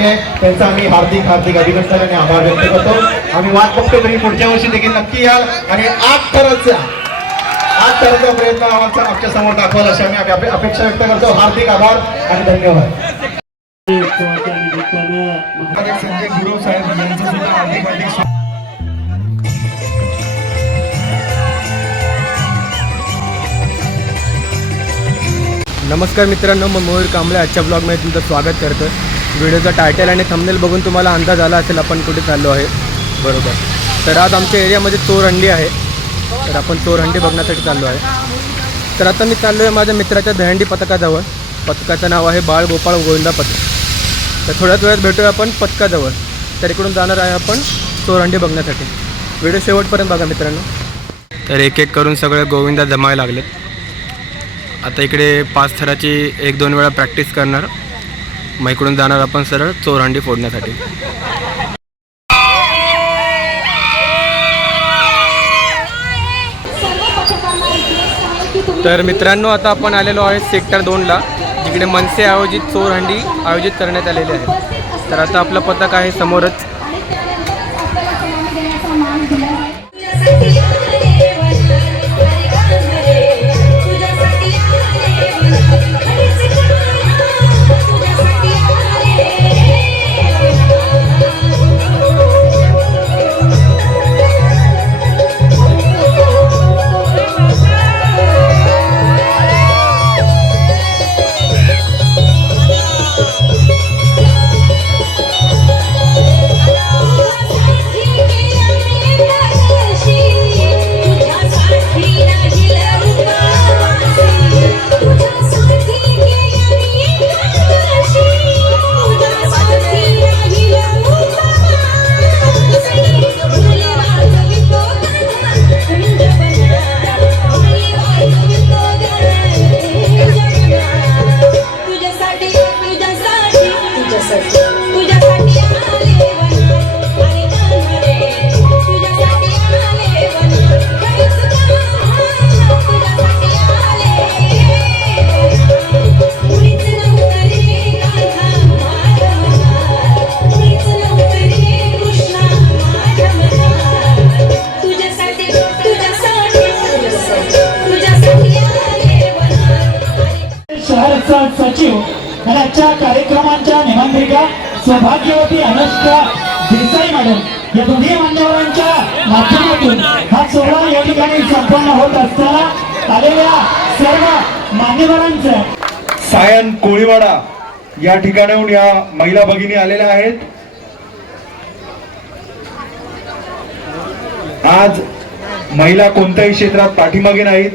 केली आहे. त्यांचं आम्ही हार्दिक हार्दिक अभिनंदन आणि आभार व्यक्त करतो. आम्ही वाट बघतो तुम्ही पुढच्या वर्षी देखील नक्की याल आणि आठ थराचा आठ थराचा प्रयत्न आमचा आमच्यासमोर दाखवाल अशी आम्ही अपे- अपेक्षा व्यक्त करतो. हार्दिक आभार आणि धन्यवाद. संजय गुरु साहेब यांचं सुद्धा हार्दिक हार्दिक नमस्कार मित्रांनो मग मयूर कांबळे. आजच्या ब्लॉगमध्ये तुमचं स्वागत करतो व्हिडिओचं टायटल आणि थंबनेल बघून तुम्हाला अंदाज आला असेल आपण कुठे चाललो आहे. बरोबर. तर आज आमच्या एरियामध्ये चोरहंडी आहे. तर आपण चोरहंडी बघण्यासाठी चाललो आहे. तर आता मी चाललो आहे माझ्या मित्राच्या दहंडी पथकाजवळ. पथकाचं नाव आहे बाळ गोपाळ गोविंदा पथक. तर थोड्याच वेळात भेटूया आपण पथकाजवळ. तर इकडून जाणार आहे आपण चोरहंडी बघण्यासाठी. व्हिडिओ शेवटपर्यंत बघा मित्रांनो. तर एक एक करून सगळे गोविंदा जमायला लागलेत. आता इकडे पाच थराची एक दोन वेळा प्रॅक्टिस करणार. मग इकडून जाणार आपण सरळ चोरहंडी फोडण्यासाठी. तर मित्रांनो आता आपण आलेलो आहे सेक्टर दोनला जिकडे मनसे आयोजित चोरहंडी आयोजित करण्यात आलेली आहे. तर आता आपलं पथक आहे समोरच. अनुष्का देसाई मॅडम या दोन्ही मान्यवरांच्या माध्यमातून हा सोहळा या ठिकाणी संपन्न होत असताना आलेल्या सर्व मान्यवरांचं सायन कोळीवाडा या ठिकाणाहून या महिला भगिनी आलेल्या आहेत. आज महिला कोणत्याही क्षेत्रात पाठीमागे नाहीत.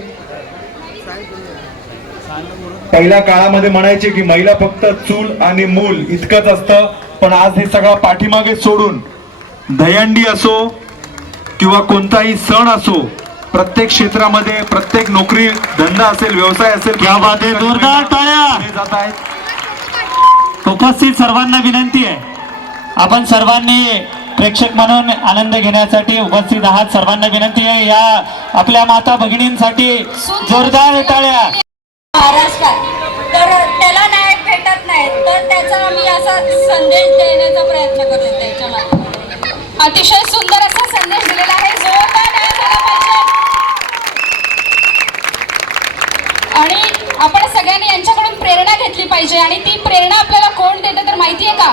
पहिल्या काळामध्ये म्हणायचे की महिला फक्त चूल आणि मूल इतकंच असतं. पण आज हे सगळं पाठीमागे सोडून दहंडी असो किंवा कोणताही सण असो प्रत्येक क्षेत्रामध्ये प्रत्येक नोकरी धंदा असेल व्यवसाय असेल जात आहेत. उपस्थित सर्वांना विनंती आहे. आपण सर्वांनी प्रेक्षक म्हणून आनंद घेण्यासाठी उपस्थित आहात. सर्वांना विनंती आहे या आपल्या माता भगिनींसाठी जोरदार टाळ्या. महाराष्ट्रात. तर त्याला भेटत नाहीत तर त्याचा आम्ही असा संदेश देण्याचा प्रयत्न करतो त्याच्या माध्यमातून. अतिशय सुंदर असा संदेश दिलेला आहे. आणि आपण सगळ्यांनी यांच्याकडून प्रेरणा घेतली पाहिजे. आणि ती प्रेरणा आपल्याला कोण देते तर माहितीये का?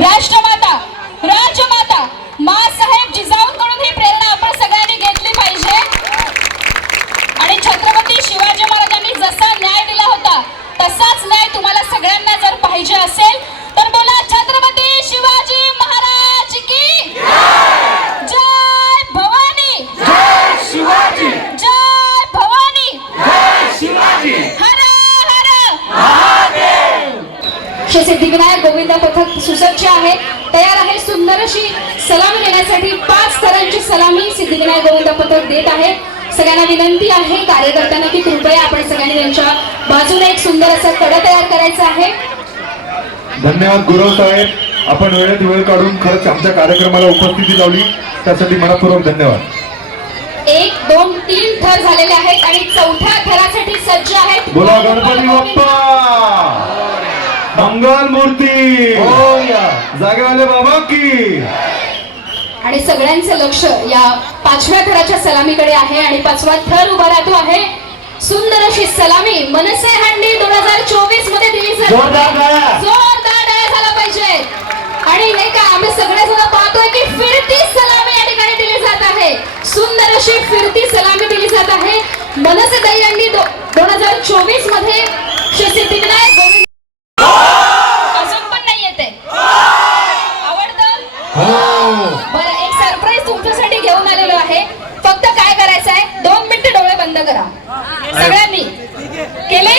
राष्ट्रमाता राजमाता मासाहेब जिजाऊंकडून ही प्रेरणा आपण सगळ्यांनी घेतली पाहिजे आणि छत्रपती शिवाजी महाराजांनी जसा न्याय दिला असाच लय तुम्हाला सगळ्यांना जर पाहिजे असेल तर बोला छत्रपती शिवाजी महाराज की जय भवानी. जय शिवाजी जय भवानी. जय शिवाजी हर हर श्री सिद्धिविनायक गोविंद पथक सुसज्ज आहे. तयार आहे सुंदर अशी सलामी देण्यासाठी पाच थरांची सलामी सिद्धिविनायक गोविंद पथक देत आहे. सगळ्यांना विनंती आहे कार्यकर्त्यांना की कृपया आपण सगळ्यांनी त्यांच्या बाजूने एक सुंदर असं कडं तयार करायचं आहे. धन्यवाद गुरव साहेब. आपण वेळेत वेळ काढून खरंच आमच्या कार्यक्रमाला उपस्थिती लावली. त्यासाठी मनपूर्वक धन्यवाद. एक दोन तीन थर झालेले आहेत आणि चौथ्या थरासाठी सज्ज आहेत. बोला गणपती बाप्पा! मंगल मूर्ती! जागेवाले बाबा की! आणि सगळ्यांचं लक्ष या पाचव्या थराच्या सलामीकडे आहे आणि पाचवा थर उभा राहतो आहे. सुंदर अशी सलामी मनसे हंडी दोन हजार चोवीसमध्ये दिली जाते. जोरदार झाला पाहिजे. आणि नाही का आम्ही सगळेजण पाहतोय की फिरती सलामी या ठिकाणी दिली जात आहे. सुंदर अशी फिरती सलामी दिली जात आहे. मनसे दहीहंडी दोन हजार चोवीसमध्ये श्री सिद्धिविनायक गोविंद अजून पण नाही येते आवडतं बरं एक सरप्राईज तुमच्यासाठी घेऊन आलेलो आहे फक्त काय करायचं आहे दोन मिनिटं डोळे बंद करा. सगळ्यांनी. केले?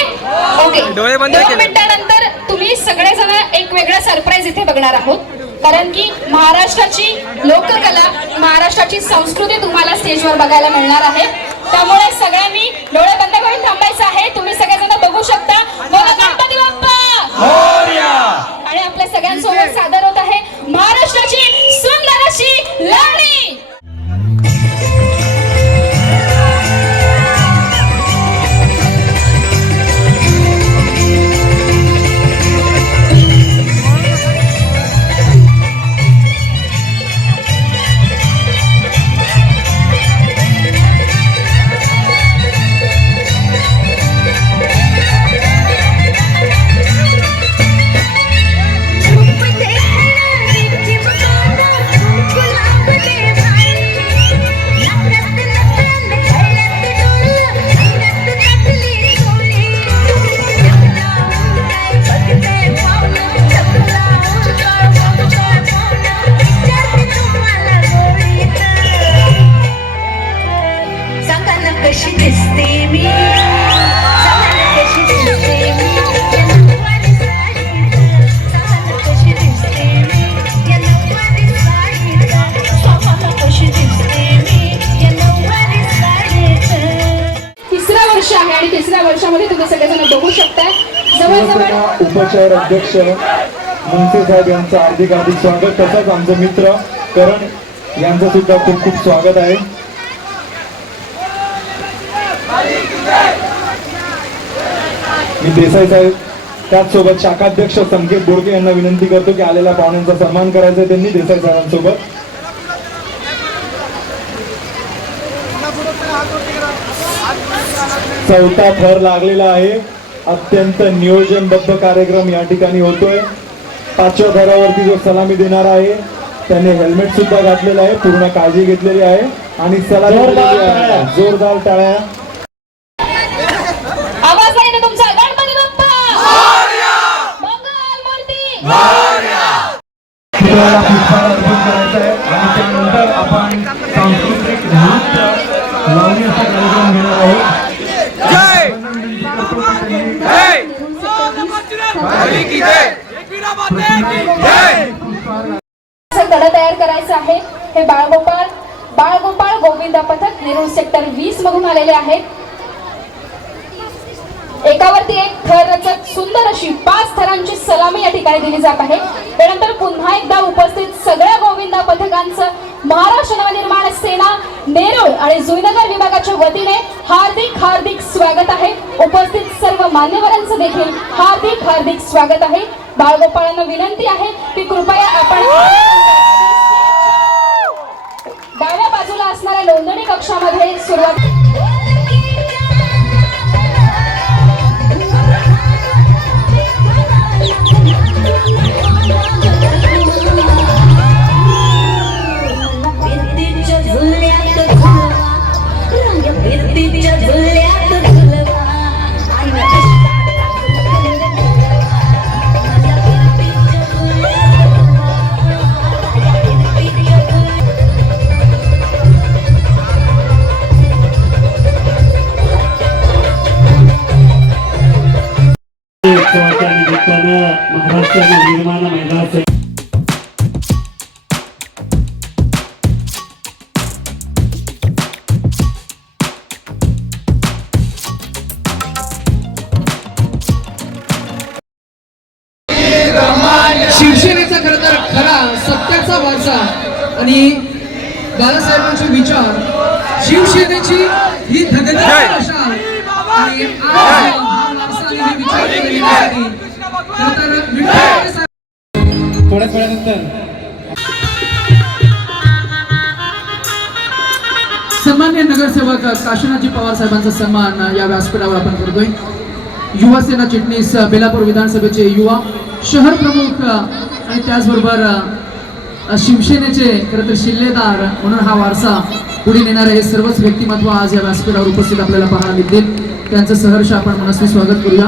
ओके. डोळे बंद दोन. मिनिटानंतर तुम्ही सगळेजण एक वेगळा सरप्राईज इथे बघणार आहोत. कारण की महाराष्ट्राची लोककला महाराष्ट्राची संस्कृती तुम्हाला स्टेजवर बघायला मिळणार आहे. त्यामुळे सगळ्यांनी डोळे बंद करून थांबायचं आहे. तुम्ही सगळेजण बघू शकता. बोला गणपती बाप्पा! आणि आपल्या सगळ्यांसोबत सादर होत आहे महाराष्ट्राची सुंदर अशी लावणी. अध्यक्ष मनसे साहेब यांचं हार्दिक हार्दिक स्वागत. तसंच आमचं मित्र करण यांचं सुद्धा खूप खूप स्वागत आहे. मी देसाई साहेब त्याचसोबत शाखाध्यक्ष संकेत बोडके यांना विनंती करतो की आलेल्या पाहुण्यांचा सन्मान करायचा आहे त्यांनी देसाई साहेबांसोबत चौथा थर लागलेला आहे. अत्यंत नियोजनबद्ध कार्यक्रम या ठिकाणी होतोय. पाचव्या थरावरती जो सलामी देणार आहे त्याने हेल्मेट सुद्धा घातलेलं आहे पूर्ण काळजी घेतलेली आहे आणि सलामी जोरदार. टाळ्या. जोरदार टाळ्या. आवाज आहे ना तुमचा गणपती बाप्पा मंगल मूर्ती चित्राला पुष्पाला अर्पण करायचं आहे आणि त्यानंतर आपण सांस्कृतिक नृत्य लावणी असा कार्यक्रम घेणार आहोत जय जय होली की जय जय असं कडं आहेत हे बाळगोपाळ बाळगोपाळ गोविंदा पथक नेरूळ सेक्टर वीस मधून आलेले आहेत. एकावरती एक थर रचत सुंदर अशी पाच थरांची सलामी या ठिकाणी दिली जात आहे. त्यानंतर पुन्हा एकदा उपस्थित सगळ्या गोविंदा पथकांचं महाराष्ट्र नवनिर्माण सेना नेरूळ आणि जुईनगर विभागाच्या वतीने हार्दिक हार्दिक स्वागत आहे. उपस्थित सर्व मान्यवरांचं देखील हार्दिक हार्दिक स्वागत आहे. बाळगोपाळांना विनंती आहे की कृपया आपण नोंदणी कक्षामध्ये सुरुवात सत्याचा वारसा आणि बाळासाहेबांचे विचार शिवसेनेची ही धगधग आणि वारसा थोड्याच वेळानंतर. सन्मान्य नगरसेवक काशीनाथजी पवार साहेबांचा सन्मान या व्यासपीठावर आपण करतोय. युवा सेना चिटणीस बेलापूर विधानसभेचे युवा शहर प्रमुख आणि त्याचबरोबर शिवसेनेचे खरं तर शिल्लेदार म्हणून हा वारसा पुढे नेणारे हे सर्वच व्यक्तिमत्व आज या व्यासपीठावर उपस्थित आपल्याला पाहायला मिळतील. त्यांचं सहर्ष आपण मनस्वी स्वागत करूया.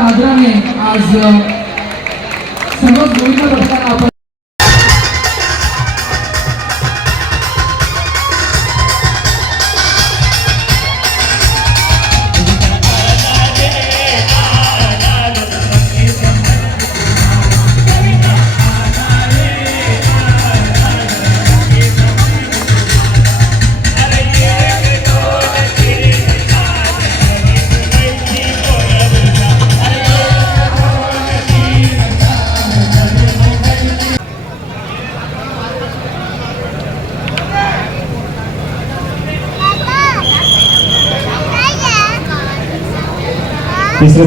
आदराने आज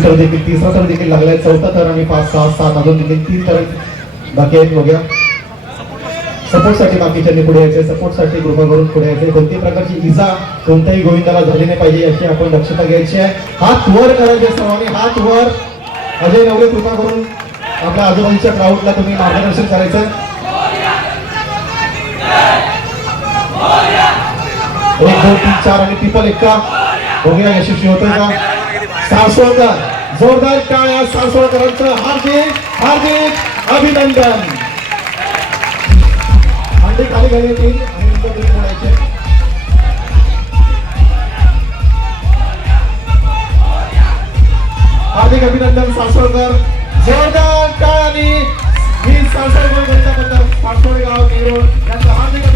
तिसरे देखील तिसरा तर देखील लागलाय. चौथा तर आणि पाच सहा सात अजून देखील तीन तर बाकी आहेत बघूया. सपोर्टसाठी बाकीच्यांनी पुढे यायचे सपोर्टसाठी कृपा करून पुढे यायचे कोणत्याही प्रकारची इजा कोणत्याही गोविंदाला झाली नाही पाहिजे याची आपण दक्षता घ्यायची आहे. हात वर करायचे सर्वांनी हात वर. अजय नवरे कृपा करून आपल्या आजूबाजूच्या क्राऊडला तुम्ही मार्गदर्शन करायचं एक दोन तीन चार आणि टिपल एक का? हो गया यशस्वी होतोय का? सासवडकर जोरदार टाळ्या सासवडकरांचं हार्दिक हार्दिक अभिनंदन. हार्दिक खाली घालण्यात येईल आणि हार्दिक अभिनंदन सासवडकर. जोरदार टाळ्यांनी ही सासवडकर यांच्याबद्दल सासवडगाव नेरूळ यांचं हार्दिक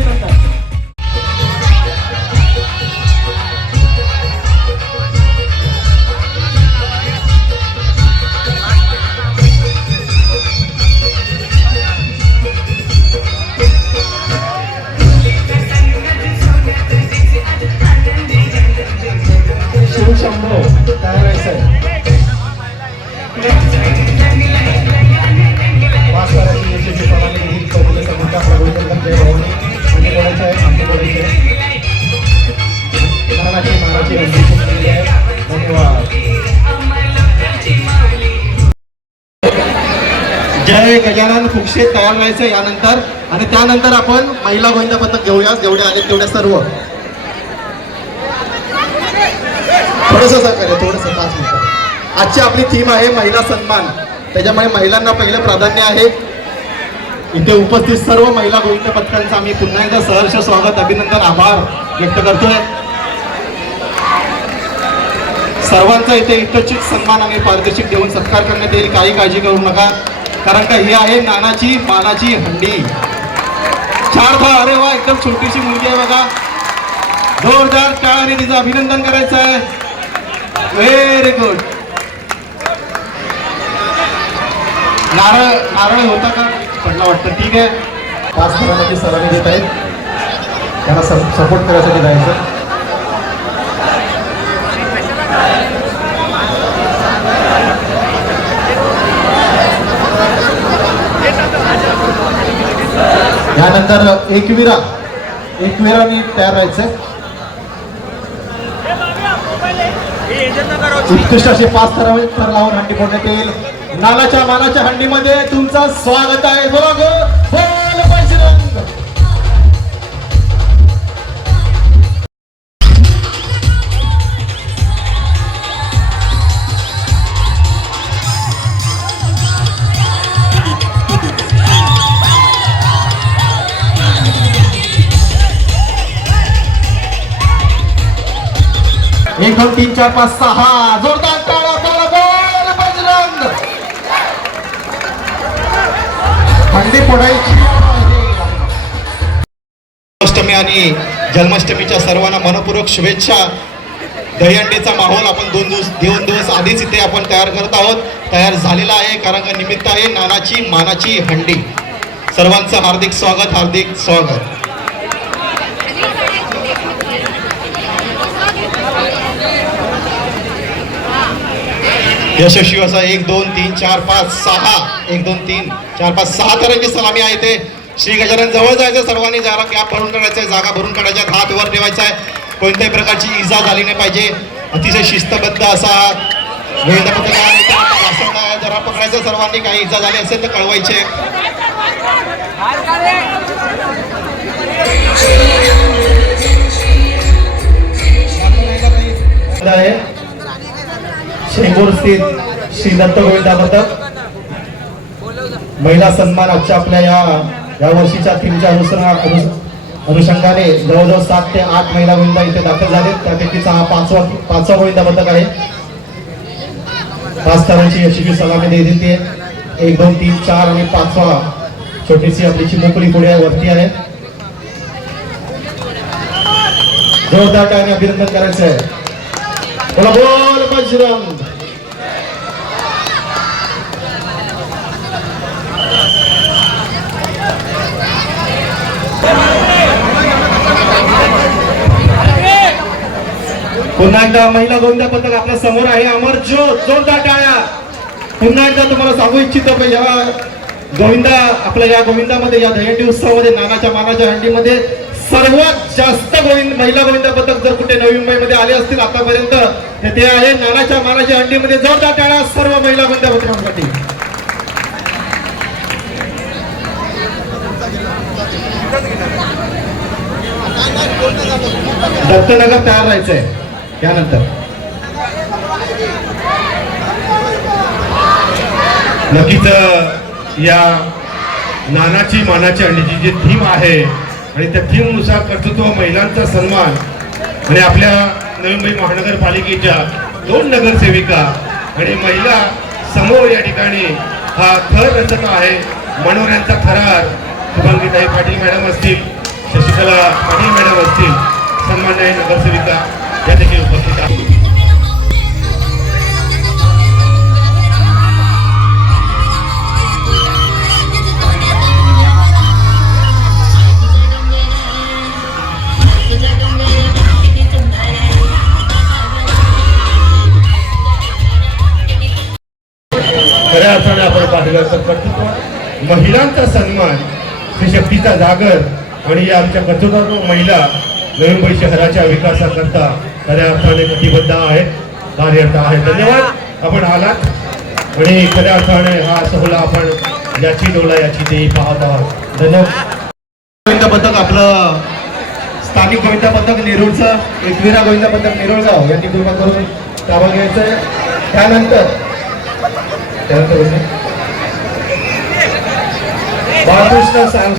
गजानन तयार व्हायचं यानंतर. आणि त्यानंतर आपण महिला गोविंद पथक घेऊया जेवढे आले तेवढे सर्व. थोडस सहकार्य थोडस पाच मिनिट. आजची आपली थीम आहे महिला सन्मान. त्याच्यामुळे महिलांना पहिलं प्राधान्य आहे. इथे उपस्थित सर्व महिला गोविंद पथकांचं आम्ही पुन्हा एकदा सहर्ष स्वागत अभिनंदन आभार व्यक्त करतोय. सर्वांचा इथे इतचित सन्मान आणि पारदर्शक देऊन सत्कार करण्यात येईल. काही काळजी करू नका. कारण का ही आहे नानाची मानाची हंडी. चार भा अरे वा एकदम छोटीशी मुलगी आहे बघा. जोरदार टाळाने तिचं अभिनंदन करायचं आहे. व्हेरी गुड नारळ नारळ होता का? पडला वाटतं. ठीक आहे. पाच घरामध्ये सरांनी देत आहेत. त्यांना सपोर्ट करायसाठी जायचं. यानंतर एकविरा. एकविरा मी तयार राहायचं. उत्कृष्ट असे पाच थरावे लावून हंडी फोडण्यात येईल. नानाच्या मानाच्या हंडीमध्ये तुमचं स्वागत आहे. बोला गो. चार पाच सहा. जोरदार टाळा टाळा बोल बजरंग. हंडी फोडायची आणि जन्माष्टमीच्या सर्वांना मनपूर्वक शुभेच्छा. दहीहंडीचा माहोल आपण दोन दिवस दोन दिवस आधीच इथे आपण तयार करत आहोत. तयार झालेला आहे कारण का निमित्त आहे नानाची मानाची हंडी. सर्वांचं हार्दिक स्वागत हार्दिक स्वागत. यशस्वी असा एक दोन तीन चार पाच सहा. एक दोन तीन चार पाच सहा तऱ्हेची सलामी आहे ते श्री गजानन जवळ जायचं सर्वांनी जरा गॅप भरून काढायचा आहे जागा भरून काढायच्या हात वर ठेवायचा आहे. कोणत्याही प्रकारची इजा झाली नाही पाहिजे. अतिशय शिस्तबद्ध असा आहे. जरा पकडायचं सर्वांनी काही इजा झाली असेल तर कळवायचे आहे स्थित श्री दत्त गोविंदा पथक महिला सन्मान आजच्या आपल्या या या वर्षीच्या थीमच्या अनुसरण अनुषंगाने जवळजवळ सात ते आठ महिला गोविंदा इथे दाखल झाले त्यापैकीचा हा पाचवा पाचवा गोविंदा पथक आहे. पाच तारांची यशस्वी सलामी देते एक दोन तीन चार आणि पाचवा छोटीशी आपली चिमुकली पुढे वरती आहे. जोरदार काय अभिनंदन करायचं आहे बोला बोल बजरंग पुन्हा एकदा महिला गोंदा पथक आपल्यासमोर आहे. अमर ज्योत जोरदार टाळ्या. पुन्हा एकदा तुम्हाला सांगू इच्छितो जेव्हा गोविंदा आपल्या या गोविंदामध्ये या दहंडी उत्सवामध्ये नानाच्या मानाच्या हंडीमध्ये सर्वात जास्त गोविंद महिला गोविंदा पथक जर कुठे नवी मुंबईमध्ये आले असतील आतापर्यंत तर ते आहे नानाच्या मानाच्या हंडीमध्ये जोरदार टाळ्या सर्व महिला गोविंदा पथकांसाठी. दत्तनगर तयार राहायचंय. त्यानंतर. नक्कीच या नानाची मानाची अंडीची जी थीम आहे आणि त्या थीमनुसार कर्तृत्व महिलांचा सन्मान आणि आपल्या नवी मुंबई महानगरपालिकेच्या दोन नगरसेविका आणि महिला समोर या ठिकाणी हा थर रचत आहे. मनोऱ्यांचा थरार शुभांगीताई पाटील मॅडम असतील शशिकला पाटील मॅडम असतील सन्मान्य नगरसेविका या देखील उपस्थित आहेत खऱ्या अर्थाने आपण पाहिलं तर कर्तृत्व महिलांचा सन्मान ही शक्तीचा जागर आणि या आमच्या कर्तृत्व महिला नवी मुंबई शहराच्या विकासाकरता खऱ्या अर्थाने कटिबद्ध आहेत कार्यरत आहेत धन्यवाद. आपण आलात. आणि खऱ्या अर्थाने हा सोहळा आपण याची डोला याची ते पाहत आहोत. धन्यवाद. गोविंदा पथक आपलं स्थानिक गोविंदा पथक नेरूळचं एकविरा गोविंदा पथक नेरूळगाव यांनी कृपा करून ताबा घ्यायचंय. त्यानंतर त्यानंतर बाळकृष्ण सांग